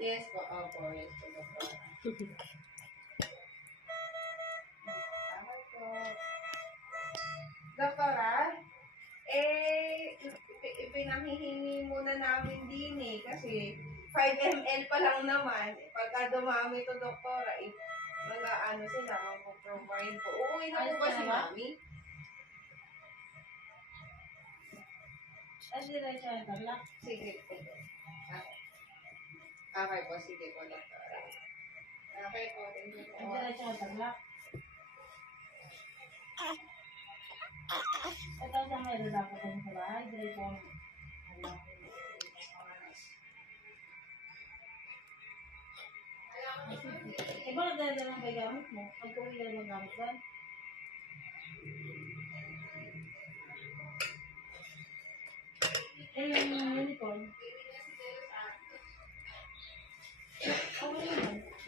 Yes po, opo. Yes po, doktora. Okay po. Doktora, ipinahihingi muna namin din kasi 5 ml pa lang naman. Pagka dumami to, doktora, mag-ano sila, mag-provide po. Uuwi na po ba si mami? Diretso yung tablak. Sige po. Okay po, sige po, doktora. Okay po, thank you po. Diretso yung tablak. Ito sa ngayon, dapat ang sa bahay. Diretso yung tablak. Iba nagdadala ng gamit mo. Pag-uwi ka ng gamit doon. Yung unit